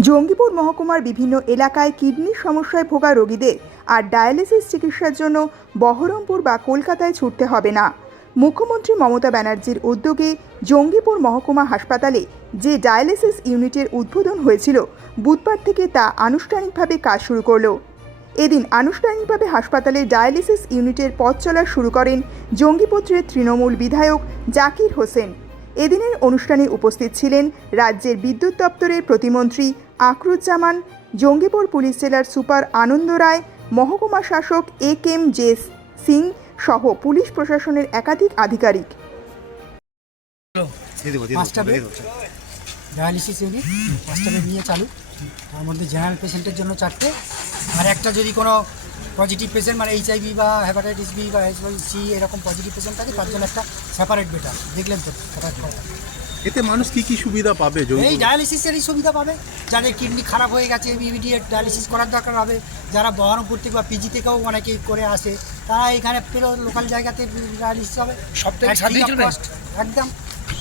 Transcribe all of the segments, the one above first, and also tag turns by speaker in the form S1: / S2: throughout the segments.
S1: জঙ্গিপুর মহকুমার বিভিন্ন এলাকায় কিডনির সমস্যায় ভোগা রোগীদের আর ডায়ালিসিস চিকিৎসার জন্য বহরমপুর বা কলকাতায় ছুটতে হবে না। মুখ্যমন্ত্রী মমতা ব্যানার্জির উদ্যোগে জঙ্গিপুর মহকুমা হাসপাতালে যে ডায়ালিসিস ইউনিটের উদ্বোধন হয়েছিল, বুধবার থেকে তা আনুষ্ঠানিকভাবে কাজ শুরু করল। এদিন আনুষ্ঠানিকভাবে হাসপাতালে ডায়ালিসিস ইউনিটের পথ চলা শুরু করেন জঙ্গিপুত্রের তৃণমূল বিধায়ক জাকির হোসেন। এদিনের অনুষ্ঠানে উপস্থিত ছিলেন রাজ্যের বিদ্যুৎ দপ্তরের প্রতিমন্ত্রী আকরুজ্জামান জঙ্গিপুর পুলিশ জেলার সুপার আনন্দ রায় মহকুমা শাসক এ কেম জে সিং সহ পুলিশ প্রশাসনের একাধিক আধিকারিক।
S2: ডায়ালিসিস ইউনিট পাঁচটা বেড নিয়ে চালু। তার মধ্যে জেনারেল পেশেন্টের জন্য চারটে। আর একটা যদি কোনো পজিটিভ পেশেন্ট মানে এইচআইভি বা হেপাটাইটিস বি বা এইচআই সি এরকম পজিটিভ পেশেন্ট থাকে তার জন্য একটা সেপারেট বেটার দেখলেন তো
S3: এতে মানুষ কি কি সুবিধা পাবে
S2: এই
S3: জঙ্গি
S2: ডায়ালিসিসেরই সুবিধা পাবে। যাদের কিডনি খারাপ হয়ে গেছে ইমিডিয়েট ডায়ালিসিস করার দরকার হবে। যারা বহরমপুর থেকে বা পিজি থেকেও অনেকেই করে আসে তারা এখানে পেল লোকাল জায়গাতে ডায়ালিসিস হবে।
S4: সপ্তাহে সাত দিন চলবে?
S2: একদম।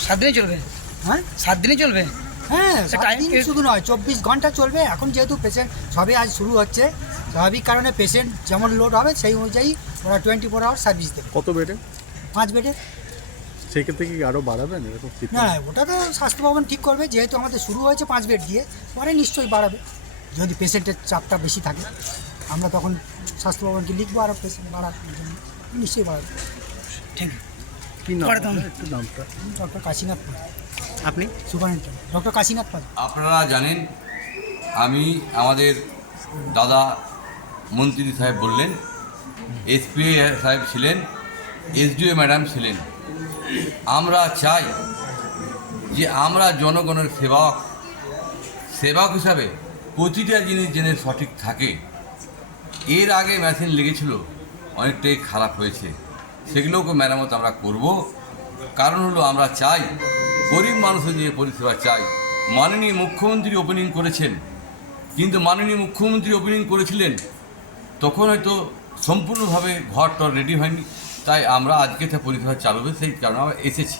S4: সাত দিনে চলবে?
S2: হ্যাঁ?
S4: সাত দিনে চলবে?
S2: হ্যাঁ
S4: তা
S2: সাত দিন শুধু নয় চব্বিশ ঘণ্টা চলবে। এখন যেহেতু পেশেন্ট সবে আজ শুরু হচ্ছে। স্বাভাবিক কারণে পেশেন্ট যেমন লোড হবে সেই অনুযায়ী ওরা টোয়েন্টি ফোর আওয়ার সার্ভিস দেবে।
S3: কত বেডে
S2: পাঁচ বেডে
S3: সেই ক্ষেত্রে কি আরও বাড়াবেন? এরকম
S2: না ওটা তো স্বাস্থ্য ভবন ঠিক করবে যেহেতু আমাদের শুরু হয়েছে পাঁচ বেড দিয়ে পরে নিশ্চয়ই বাড়াবে। যদি পেশেন্টের চাপটা বেশি থাকে আমরা তখন স্বাস্থ্য ভবনকে লিখব আরও পেশেন্ট বাড়ার জন্য। নিশ্চয়ই বাড়াবে।
S4: ঠিক
S3: কি নাম নামটা।
S2: ডক্টর কাশীনাথ
S4: আপনি?
S2: Superintendent doctor Kashinath Pal.
S5: আপনারা জানেন আমি আমাদের দাদা মন্ত্রী সাহেব বললেন এসপি সাহেব ছিলেন এসডিও ম্যাডাম ছিলেন। আমরা চাই যে আমরা জনগণের সেবক সেবক হিসাবে প্রতিটা জিনিস যেন সঠিক থাকে। এর আগে মেশিন লেগেছিল অনেকটাই খারাপ হয়েছে। সেগুলোকে মেরামত আমরা করব। কারণ হলো আমরা চাই গরিব মানুষের নিয়ে পরিষেবা চাই। মাননীয় মুখ্যমন্ত্রী ওপেনিং করেছেন। কিন্তু মাননীয় মুখ্যমন্ত্রী ওপেনিং করেছিলেন, তখন হয়তো সম্পূর্ণভাবে ঘর টর রেডি হয়নি। তাই আমরা আজকে তা পরিষেবা চালু হবে, সেই কারণে আমরা এসেছি।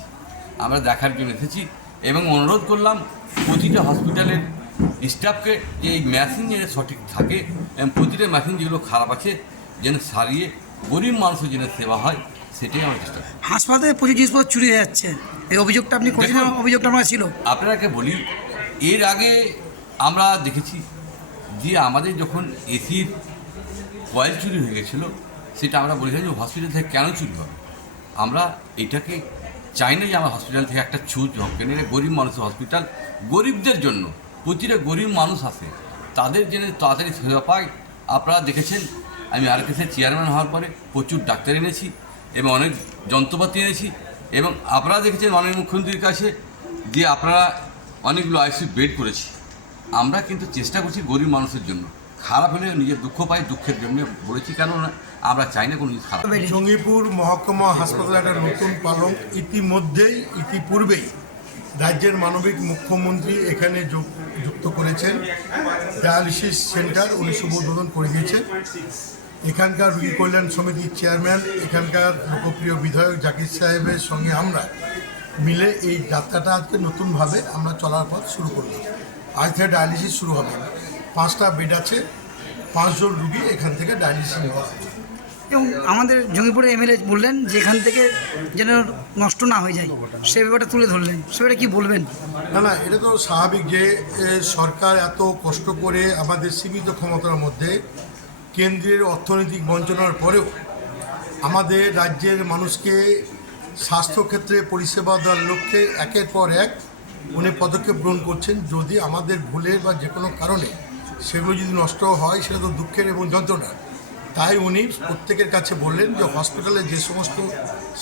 S5: আমরা দেখার জন্য এসেছি এবং অনুরোধ করলাম প্রতিটা হসপিটালের স্টাফকে যে এই মেশিন যেন সঠিক থাকে এবং প্রতিটা মেশিন যেগুলো খারাপ আছে যেন সারিয়ে গরিব মানুষের যেন সেবা হয়। সেটাই আমরা চেষ্টা
S4: হাসপাতালে প্রচুর জিনিসপত্র চুরি হয়ে যাচ্ছে। এই অভিযোগটা আপনি করেছেন? অভিযোগটা আমার ছিল?
S5: আপনাকে বলি এর আগে আমরা দেখেছি যে আমাদের যখন এসির কয়েল চুরি হয়ে গেছিল সেটা আমরা বলেছিলাম যে হসপিটাল থেকে কেন চুরি হবে? আমরা এটাকে চাই না যে আমার হসপিটাল থেকে একটা চুর হোক কেন এটা গরিব মানুষের হসপিটাল গরিবদের জন্য। প্রতিটা গরিব মানুষ আসে তাদের জন্য তাড়াতাড়ি সেবা পায়। আপনারা দেখেছেন আমি আর কেসের চেয়ারম্যান হওয়ার পরে প্রচুর ডাক্তার এনেছি। এবং অনেক যন্ত্রপাতি এনেছি এবং আপনারা দেখেছেন মাননীয় মুখ্যমন্ত্রীর কাছে যে আপনারা অনেকগুলো আইসিউ বেড করেছি। আমরা কিন্তু চেষ্টা করছি গরিব মানুষের জন্য। খারাপ হলে নিজের দুঃখ পাই, দুঃখের জন্য বলেছি কেন না আমরা চাই না কোনো খারাপ।
S6: জঙ্গিপুর মহকুমা হাসপাতালে একটা নতুন পালক ইতিমধ্যেই, ইতিপূর্বেই রাজ্যের মানবিক মুখ্যমন্ত্রী এখানে যুক্ত করেছেন। ডায়ালিসিস সেন্টার উনি শুভ উদ্বোধন করে দিয়েছেন। এখানকার রুগী কল্যাণ সমিতির চেয়ারম্যান এখানকার লোকপ্রিয় বিধায়ক জাকির সাহেবের সঙ্গে আমরা মিলে এই যাত্রাটা আজকে নতুনভাবে আমরা চলার পথ শুরু করলাম। আজ থেকে ডায়ালিসিস শুরু হবে। পাঁচটা বেড আছে পাঁচজন রুগী এখান থেকে ডায়ালিসিস নেওয়া হবে।
S4: এবং আমাদের জঙ্গিপুরে এমএলএ বললেন যে এখান থেকে যেন নষ্ট না হয়ে যায়। সে ব্যাপারটা তুলে ধরলেন। সে ব্যাপারে কি বলবেন?
S6: না না এটা তো স্বাভাবিক যে সরকার এত কষ্ট করে আমাদের সীমিত ক্ষমতার মধ্যে কেন্দ্রের অর্থনৈতিক বঞ্চনার পরেও আমাদের রাজ্যের মানুষকে স্বাস্থ্যক্ষেত্রে পরিষেবা দেওয়ার লক্ষ্যে একের পর এক উনি পদক্ষেপ গ্রহণ করছেন। যদি আমাদের ভুলে বা যে কোনো কারণে সেগুলো যদি নষ্ট হয়, সেটা তো দুঃখের এবং যন্ত্রণার। তাই উনি প্রত্যেকের কাছে বললেন যে হসপিটালে যে সমস্ত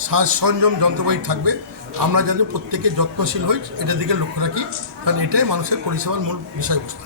S6: সাজ সরঞ্জাম যন্ত্রপাতি থাকবে, আমরা যেন প্রত্যেকে যত্নশীল হই এটা দিকে লক্ষ্য রাখি। কারণ এটাই মানুষের পরিষেবার মূল বিষয়বস্তু।